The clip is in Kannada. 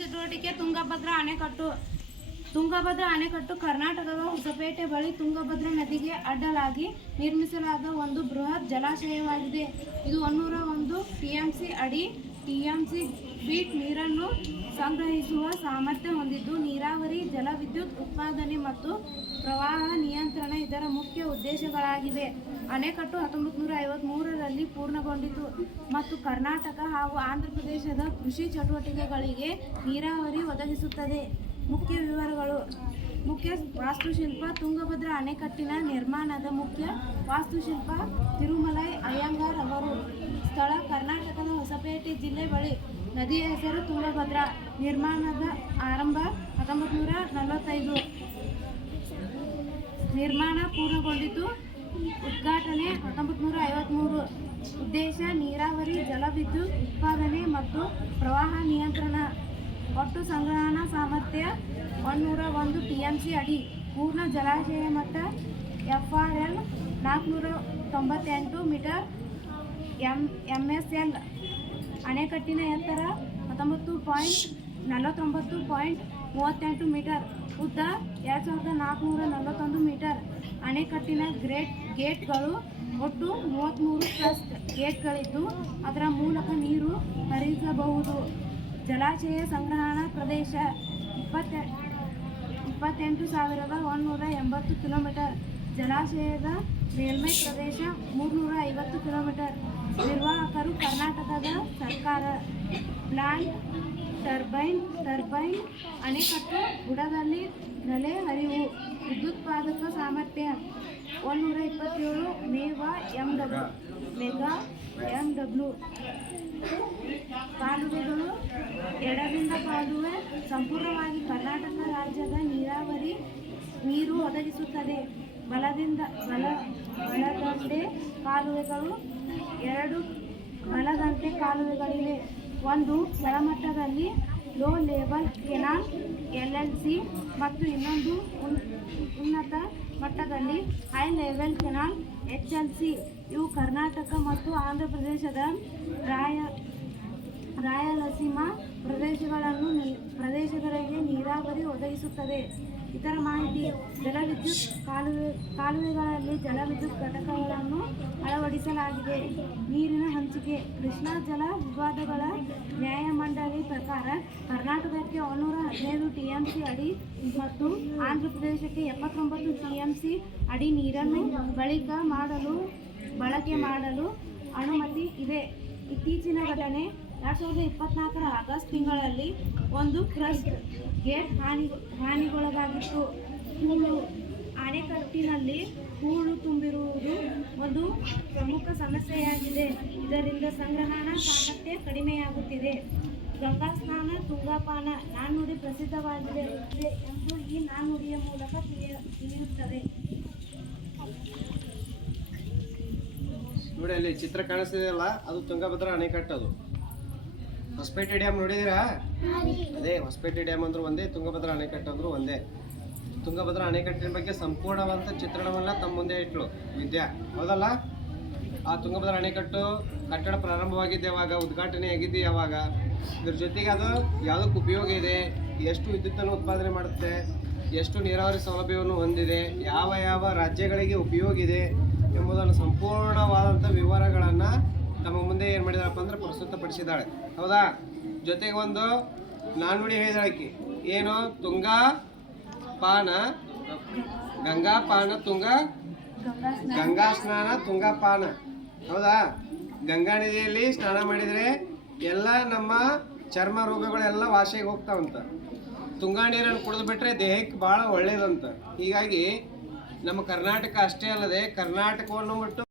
ಚಟುವಟಿಕೆ ತುಂಗಭದ್ರಾ ಅಣೆಕಟ್ಟು. ತುಂಗಭದ್ರಾ ಅಣೆಕಟ್ಟು ಕರ್ನಾಟಕದ ಹೊಸಪೇಟೆ ಬಳಿ ತುಂಗಭದ್ರಾ ನದಿಗೆ ಅಡ್ಡಲಾಗಿ ನಿರ್ಮಿಸಲಾದ ಒಂದು ಬೃಹತ್ ಜಲಾಶಯವಾಗಿದೆ. ಇದು 101 ಟಿಎಂಸಿ ಅಡಿ ಟಿಎಂಸಿ ಫೀಟ್ ನೀರನ್ನು ಸಂಗ್ರಹಿಸುವ ಸಾಮರ್ಥ್ಯ ಹೊಂದಿದ್ದು, ನೀರಾವರಿ, ಜಲವಿದ್ಯುತ್ ಉತ್ಪಾದನೆ ಮತ್ತು ಪ್ರವಾಹ ನಿಯಂತ್ರಣ ಇದರ ಮುಖ್ಯ ಉದ್ದೇಶಗಳಾಗಿವೆ. ಅಣೆಕಟ್ಟು 1953ರಲ್ಲಿ ಪೂರ್ಣಗೊಂಡಿತು ಮತ್ತು ಕರ್ನಾಟಕ ಹಾಗೂ ಆಂಧ್ರ ಪ್ರದೇಶದ ಕೃಷಿ ಚಟುವಟಿಕೆಗಳಿಗೆ ನೀರಾವರಿ ಒದಗಿಸುತ್ತದೆ. ಮುಖ್ಯ ವಿವರಗಳು. ಮುಖ್ಯ ವಾಸ್ತುಶಿಲ್ಪ. ತುಂಗಭದ್ರಾ ಅಣೆಕಟ್ಟಿನ ನಿರ್ಮಾಣದ ಮುಖ್ಯ ವಾಸ್ತುಶಿಲ್ಪ ತಿರುಮಲೈ ಅಯ್ಯಂಗಾರ್ ಅವರು. ಸ್ಥಳ ಕರ್ನಾಟಕದ ಹೊಸಪೇಟೆ ಜಿಲ್ಲೆ ಬಳಿ. ನದಿಯ ಹೆಸರು ತುಂಗಭದ್ರಾ. ನಿರ್ಮಾಣದ ಆರಂಭ 1945. ನಿರ್ಮಾಣ ಪೂರ್ಣಗೊಂಡಿತು. ಉದ್ಘಾಟನೆ 1953. ಉದ್ದೇಶ ನೀರಾವರಿ, ಜಲವಿದ್ಯುತ್ ಉತ್ಪಾದನೆ ಮತ್ತು ಪ್ರವಾಹ ನಿಯಂತ್ರಣ. ಒಟ್ಟು ಸಂಗ್ರಹಣಾ ಸಾಮರ್ಥ್ಯ 101 ಟಿಎಂಸಿ ಅಡಿ. ಪೂರ್ಣ ಜಲಾಶಯ ಮಟ್ಟ FRL 498 ಮೀಟರ್ MSL. ಅಣೆಕಟ್ಟಿನ ಎತ್ತರ 19.49.38 ಮೀಟರ್. ಉದ್ದ 2441 ಮೀಟರ್. ಅಣೆಕಟ್ಟಿನ ಗೇಟ್ಗಳು ಒಟ್ಟು 33 ಕ್ರಸ್ಟ್ ಗೇಟ್ಗಳಿದ್ದು ಅದರ ಮೂಲಕ ನೀರು ಹರಿಸಬಹುದು. ಜಲಾಶಯ ಸಂಗ್ರಹಣಾ ಪ್ರದೇಶ 28,180 ಕಿಲೋಮೀಟರ್. ಜಲಾಶಯದ ಮೇಲ್ಮೈ ಪ್ರದೇಶ 350 ಕಿಲೋಮೀಟರ್. ನಿರ್ವಾಹಕರು ಕರ್ನಾಟಕದ ಸರ್ಕಾರ. ಪ್ಲಾಂಟ್ ಟರ್ಬೈನ್ ಅಣೆಕಟ್ಟು ಬುಡದಲ್ಲಿ ನೆಲೆ ಹರಿವು. ವಿದ್ಯುತ್ಪಾದಕ ಸಾಮರ್ಥ್ಯ 127 ಮೆಗಾ MW. ಕಾಲುವೆಗಳು. ಎಡದಿಂದ ಕಾಲುವೆ ಸಂಪೂರ್ಣವಾಗಿ ಕರ್ನಾಟಕ ರಾಜ್ಯದ ನೀರಾವರಿ ನೀರು ಒದಗಿಸುತ್ತದೆ. ಬಲದಂಡೆ ಕಾಲುವೆಗಳು. 2 ಬಲದಂಡೆ ಕಾಲುವೆಗಳಿವೆ. ಒಂದು ಕೆಳಮಟ್ಟದಲ್ಲಿ ಲೋ ಲೆವೆಲ್ ಕೆನಾಲ್ LLC ಮತ್ತು ಇನ್ನೊಂದು ಉನ್ನತ ಮಟ್ಟದಲ್ಲಿ ಹೈ ಲೆವೆಲ್ ಕೆನಾಲ್ HLC. ಇವು ಕರ್ನಾಟಕ ಮತ್ತು ಆಂಧ್ರ ಪ್ರದೇಶದ ರಾಯಲಸೀಮಾ ಪ್ರದೇಶಗಳಿಗೆ ನೀರಾವರಿ ಒದಗಿಸುತ್ತದೆ. ಇತರ ಮಾಹಿತಿ. ಜಲವಿದ್ಯುತ್ ಕಾಲುವೆಗಳಲ್ಲಿ ಜಲವಿದ್ಯುತ್ ಘಟಕಗಳನ್ನು ಅಳವಡಿಸಲಾಗಿದೆ. ನೀರಿನ ಹಂಚಿಕೆ. ಕೃಷ್ಣಾ ಜಲ ವಿವಾದಗಳ ನ್ಯಾಯಮಂಡಳಿ ಪ್ರಕಾರ ಕರ್ನಾಟಕಕ್ಕೆ 115 ಟಿಎಂಸಿ ಅಡಿ ಮತ್ತು ಆಂಧ್ರ ಪ್ರದೇಶಕ್ಕೆ 79 ಟಿಎಂಸಿ ಅಡಿ ನೀರನ್ನು ಬಳಕೆ ಮಾಡಲು ಅನುಮತಿ ಇದೆ. ಇತ್ತೀಚಿನ ಘಟನೆ 2024ರ ಆಗಸ್ಟ್ ತಿಂಗಳಲ್ಲಿ ಒಂದು ಕ್ರಸ್ಟ್ ಗೇಟ್ ಹಾನಿಗೊಳಗಾಗಿತ್ತು. ಹೂಳು. ಅಣೆಕಟ್ಟಿನಲ್ಲಿ ಹೂಳು ತುಂಬಿರುವುದು ಒಂದು ಪ್ರಮುಖ ಸಮಸ್ಯೆಯಾಗಿದೆ. ಇದರಿಂದ ಸಂಗ್ರಹಣಾ ಸಾಮರ್ಥ್ಯ ಕಡಿಮೆಯಾಗುತ್ತಿದೆ. ಗಂಗಾ ಸ್ನಾನ, ತುಂಗಾಪಾನ ನಾಣ್ಣುಡಿ ಪ್ರಸಿದ್ಧವಾಗಿದೆ ಎಂದು ಈ ನಾಣ್ಣುಡಿಯ ಮೂಲಕ ತಿಳಿಯುತ್ತದೆ. ನೋಡಿ, ಅಲ್ಲಿ ಚಿತ್ರ ಕಾಣಿಸ್ತಿದೆಯಲ್ಲ, ಅದು ತುಂಗಭದ್ರಾ ಅಣೆಕಟ್ಟು. ಅದು ಹೊಸಪೇಟೆ ಡ್ಯಾಮ್ ನೋಡಿದಿರಾ? ಅದೇ ಹೊಸಪೇಟೆ ಡ್ಯಾಮ್ ಅಂದ್ರೂ ಒಂದೇ, ತುಂಗಭದ್ರಾ ಅಣೆಕಟ್ಟು ಅಂದ್ರೂ ಒಂದೇ. ತುಂಗಭದ್ರಾ ಅಣೆಕಟ್ಟಿನ ಬಗ್ಗೆ ಸಂಪೂರ್ಣವಾದ ಚಿತ್ರಣವನ್ನ ತಮ್ಮ ಮುಂದೆ ಇಟ್ಲು ವಿದ್ಯಾ, ಹೌದಲ್ಲ? ಆ ತುಂಗಭದ್ರಾ ಅಣೆಕಟ್ಟು ಕಟ್ಟಡ ಪ್ರಾರಂಭವಾಗಿದ್ದೆ ಯಾವಾಗ, ಉದ್ಘಾಟನೆ ಆಗಿದ್ದೆ ಯಾವಾಗ, ಇದ್ರ ಜೊತೆಗೆ ಅದು ಯಾವುದಕ್ಕೆ ಉಪಯೋಗ ಇದೆ, ಎಷ್ಟು ವಿದ್ಯುತ್ತನ್ನು ಉತ್ಪಾದನೆ ಮಾಡುತ್ತೆ, ಎಷ್ಟು ನೀರಾವರಿ ಸೌಲಭ್ಯವನ್ನು ಹೊಂದಿದೆ, ಯಾವ ಯಾವ ರಾಜ್ಯಗಳಿಗೆ ಉಪಯೋಗ ಇದೆ ಎಂಬುದನ್ನು ಸಂಪೂರ್ಣವಾದಂಥ ವಿವರಗಳನ್ನು ತಮ್ಮ ಮುಂದೆ ಏನು ಮಾಡಿದಾರಪ್ಪ ಅಂದ್ರೆ ಪ್ರಸ್ತುತಪಡಿಸಿದ್ದಾಳೆ, ಹೌದಾ? ಜೊತೆಗೆ ಒಂದು ನಾಣ್ಣುಡಿ ಹೇಳಿದಾಳಕಿ, ಏನು? ಗಂಗಾ ಸ್ನಾನ, ತುಂಗಾಪಾನ, ಹೌದಾ? ಗಂಗಾ ನದಿಯಲ್ಲಿ ಸ್ನಾನ ಮಾಡಿದರೆ ಎಲ್ಲ ನಮ್ಮ ಚರ್ಮ ರೋಗಗಳೆಲ್ಲ ವಾಸಿಯಾಗಿ ಹೋಗ್ತಾವಂತ. ತುಂಗಾ ನೀರನ್ನು ಕುಡಿದು ಬಿಟ್ಟರೆ ದೇಹಕ್ಕೆ ಭಾಳ ಒಳ್ಳೇದಂತ. ಹೀಗಾಗಿ ನಮ್ಮ ಕರ್ನಾಟಕ ಅಷ್ಟೇ ಅಲ್ಲದೆ ಕರ್ನಾಟಕವನ್ನು ಬಿಟ್ಟು